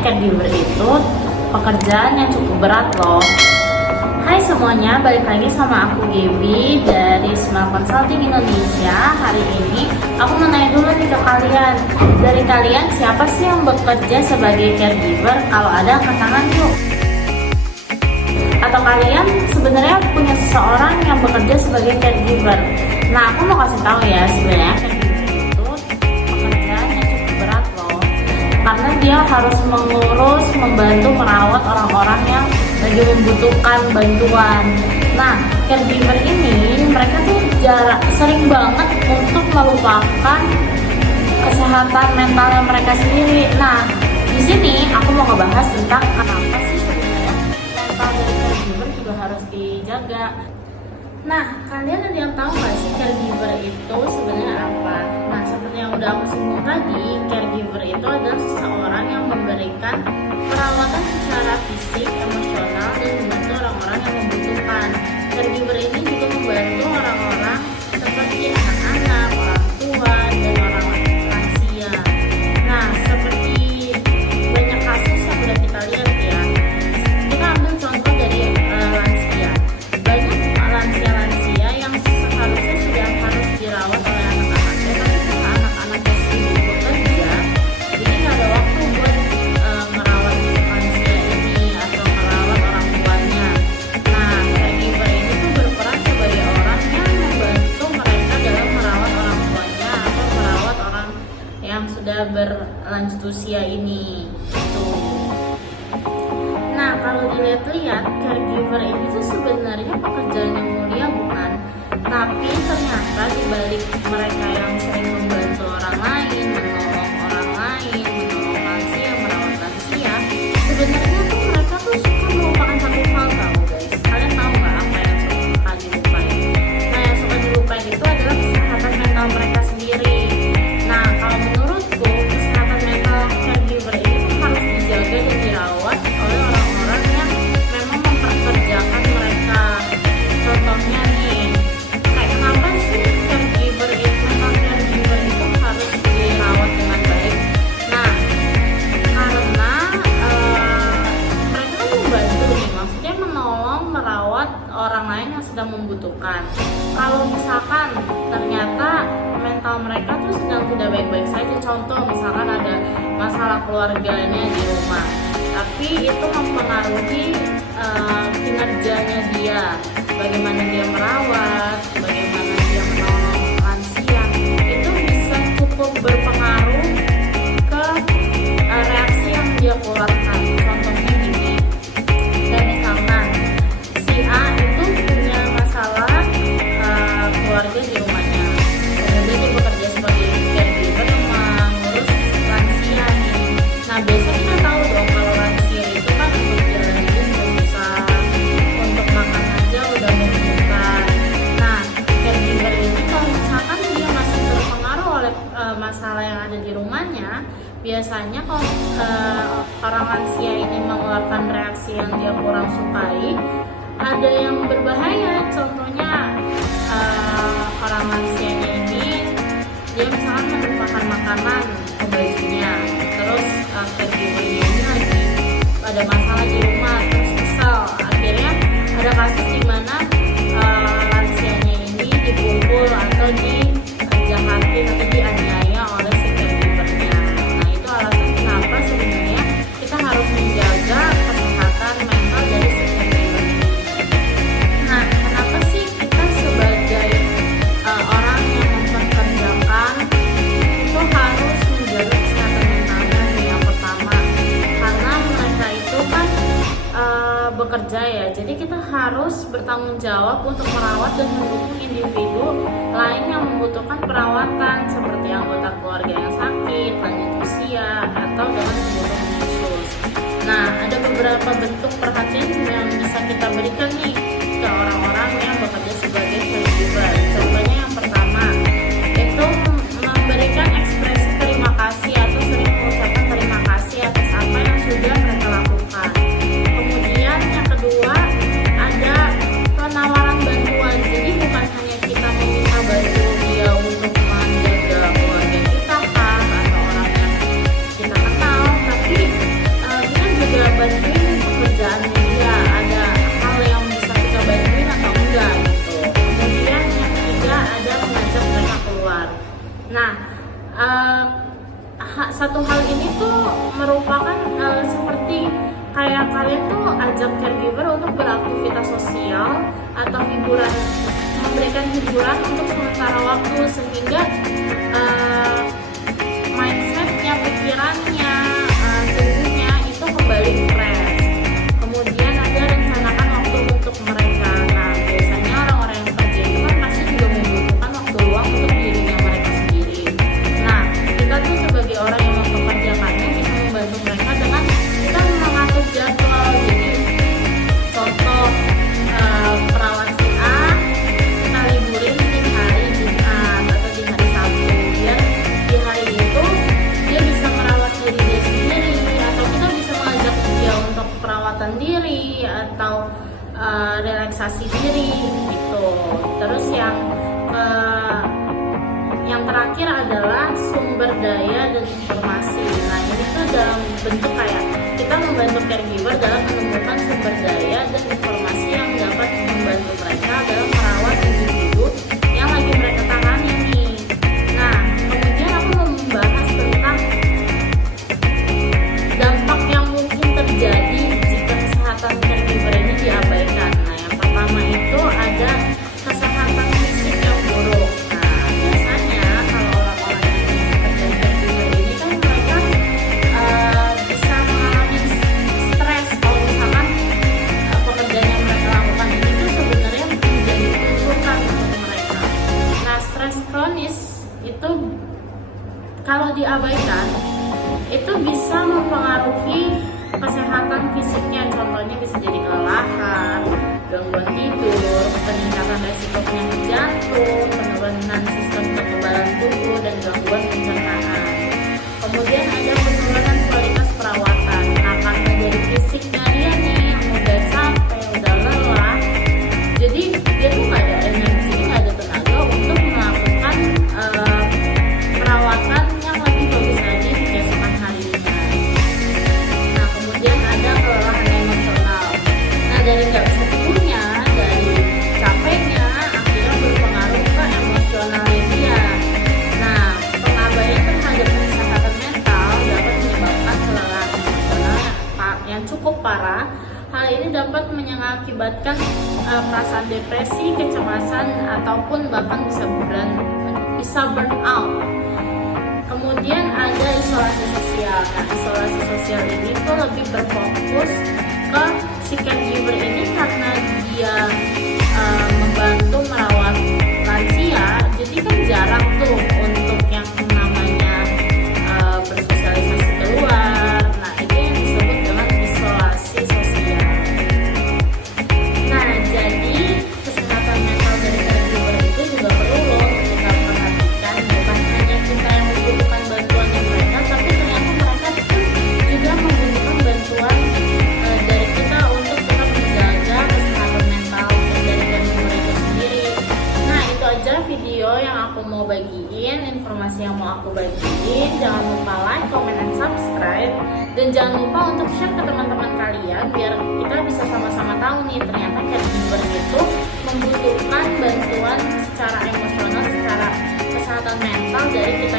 Caregiver itu pekerjaan yang cukup berat loh. Hai semuanya, balik lagi sama aku Gaby dari Smile Consulting Indonesia. Hari ini aku mau nanya dulu nih ke kalian. Dari kalian siapa sih yang bekerja sebagai caregiver? Kalau ada, angkat tangan yuk. Atau kalian sebenarnya punya seseorang yang bekerja sebagai caregiver? Nah, aku mau kasih tahu ya, sebenarnya caregiver itu pekerjaan yang cukup berat loh. Karena dia harus mengurus, membantu, merawat orang-orang yang lagi membutuhkan bantuan. Nah, caregiver ini mereka tuh sering banget untuk melupakan kesehatan mentalnya mereka sendiri. Nah, di sini aku mau ngebahas tentang kenapa sih sebenarnya mental dari caregiver juga harus dijaga. Nah, kalian ada yang tahu nggak sih caregiver itu sebenarnya apa? Nah, seperti yang udah aku singgung tadi, caregiver itu adalah seseorang yang memberikan perawatan secara fisik, emosional, dan membantu orang-orang yang membutuhkan. Caregiver ini juga membantu orang-orang seperti anak-anak, orang tua, dan orang lansia. Nah, seperti banyak kasus yang udah kita lihat ya, kita ambil contoh dari lansia. Banyak lansia-lansia yang seharusnya sudah harus dirawat oleh anak-anaknya, tapi karena anak-anaknya sibuk bekerja, jadi nggak ada waktu buat merawat lansia ini atau merawat orang tuanya. Nah, caregiver ini tuh berperan sebagai orang yang membantu mereka dalam merawat orang tuanya atau merawat orang yang sudah berlanjut usia ini. Nah, kalau dilihat-lihat, caregiver ini tuh sebenarnya pekerjaan yang mulia bukan? Tapi ternyata dibalik mereka yang sering membantu orang lain, menolong orang lain, menolong lansia, merawat lansia, sebenarnya tuh mereka tuh suka melupakan satu hal, tahu guys. Kalian tahu nggak apa yang suka dilupain? Nah, yang suka dilupain itu adalah kesehatan mental mereka sendiri. Nah, kalau menurutku, kesehatan mental caregiver ini tuh harus dijaga dan dirawat oleh orang-orang yang memang memperkerjakan mereka. Contohnya nih, kayak kenapa sih caregiver itu harus dirawat dengan baik? Nah, karena mereka kan membantu nih, maksudnya menolong, merawat orang lain yang sedang membutuhkan. Kalau misalkan ternyata mental mereka tuh sedang tidak baik-baik saja, contoh misalkan ada masalah keluarganya di rumah, tapi itu mempengaruhi kinerjanya dia, bagaimana dia merawat, bagaimana dia menolong lansia, itu bisa cukup berpengaruh ke reaksi yang dia keluarkan. Contohnya gini, kayak misalkan si A itu punya masalah keluarga di rumahnya, kemudian dia bekerja sebagai caregiver mengurus lansia nih. Nah, biasanya kita tahu dong kalau lansia itu kan untuk jalan aja sudah susah, untuk makan aja udah membutuhkan. Nah, caregiver ini kalau misalkan dia masih terpengaruh oleh masalah yang ada di rumahnya, biasanya kalau orang lansia ini mengeluarkan reaksi yang dia kurang sukai, ada yang berbahaya. Contohnya orang lansianya ini dia misalkan menumpahkan makanan ke bajunya, terus caregivernya ini lagi ada masalah di rumah, terus kesal, akhirnya ada kasus di mana lansianya ini dipukul atau dijahatin atau dianiaya oleh si caregivernya. Nah, itu alasan kenapa sebenarnya kita harus menjaga kesehatan mental dari si caregiver ini. Nah, kenapa sih kita sebagai orang yang mempekerjakan itu harus menjaga kesehatan mentalnya nih? Yang pertama, karena mereka itu kan bekerja ya, jadi kita harus bertanggung jawab untuk merawat dan mendukung individu lain yang membutuhkan perawatan seperti anggota keluarga yang sakit, lanjut usia, atau dengan kebutuhan khusus. Nah, ada beberapa bentuk perhatian yang bisa kita berikan nih ke orang-orang yang bekerja sebagai caregiver. Contohnya yang pertama, itu memberikan ekspresi terima kasih atau sering mengucapkan terima kasih atas apa yang sudah mereka lakukan. Kemudian yang kedua, ada penawaran bantuan. Jadi bukan hanya kita meminta bantu dia untuk menjaga keluarga kita kan, atau orang yang kita kenal, tapi satu hal ini tuh merupakan seperti kayak kalian tuh ajak caregiver untuk beraktivitas sosial atau hiburan, memberikan hiburan untuk sementara waktu, sehingga mindsetnya, pikirannya, tubuhnya itu kembali fresh. Kemudian ada rencanakan waktu untuk mereka. Nah, biasanya orang-orang yang kerja itu kan pasti juga membutuhkan waktu luang untuk dirinya mereka sendiri. Nah, kita tuh sebagai orang yang mempekerjakannya bisa membantu mereka dengan kita mengatur jadwal. Jadi contoh, perawat si A kita liburin di hari Jumat atau di hari Sabtu, biar di hari itu dia bisa merawat diri dia sendiri, atau kita bisa mengajak dia untuk perawatan diri atau relaksasi diri gitu. Terus yang terakhir adalah sumber daya dan informasi. Nah, ini tuh dalam bentuk kayak kita membantu caregiver dalam menemukan sumber daya dan informasi yang dapat membantu mereka dalam merawat individu yang lagi mereka tangani nih. Nah, kemudian aku mau membahas tentang dampak yang mungkin terjadi jika kesehatan caregiver ini diabaikan. Nah, yang pertama itu ada kesehatan fisik yang buruk. Nah, biasanya kalau orang-orang yang bekerja caregiver ini kan mereka bisa mengalami stres kalau misalkan pekerjaan yang mereka lakukan ini tuh sebenarnya menjadi tuntutan untuk mereka. Nah, stres kronis itu kalau diabaikan itu bisa mempengaruhi kesehatan fisiknya. Contohnya bisa jadi kelelahan, gangguan tidur, peningkatan resiko penyakit jantung, penurunan sistem kekebalan tubuh, dan gangguan pencernaan. Kemudian ada penurunan kualitas perawatan. Nah, karena dari fisiknya dia nih yang udah capek, udah lelah, jadi dia tuh nggak ada energi, nggak ada tenaga untuk melakukan perawatan yang lebih bagus lagi di keesokan harinya. Nah, kemudian ada kelelahan emosional. Nah, dari nggak bisa tidurnya, dari capeknya, akhirnya berpengaruh ke emosionalnya dia. Nah, pengabaian terhadap kesehatan mental dapat menyebabkan kelelahan emosional yang cukup parah. Hal ini dapat mengakibatkan perasaan depresi, kecemasan, ataupun bahkan bisa burn out. Kemudian ada isolasi sosial. Nah, isolasi sosial ini tuh lebih berfokus ke si caregiver ini karena dia membantu merawat lansia, jadi kan jarang tuh untuk yang namanya bersosialisasi keluar. Nah, itu yang disebut dengan isolasi sosial. Nah, jadi kesehatan mental dari caregiver itu juga perlu loh kita perhatikan. Bukan hanya kita yang membutuhkan bantuannya mereka, tapi ternyata mereka pun juga membutuhkan bantuan dari kita untuk tetap menjaga kesehatan mental dari caregiver itu sendiri. Nah, itu aja video yang aku mau bagiin, informasi yang mau aku bagiin. Jangan lupa like, comment, dan subscribe. Dan jangan lupa untuk share ke teman-teman kalian biar kita bisa sama-sama tahu nih ternyata caregiver itu membutuhkan bantuan secara emosional, secara kesehatan mental dari kita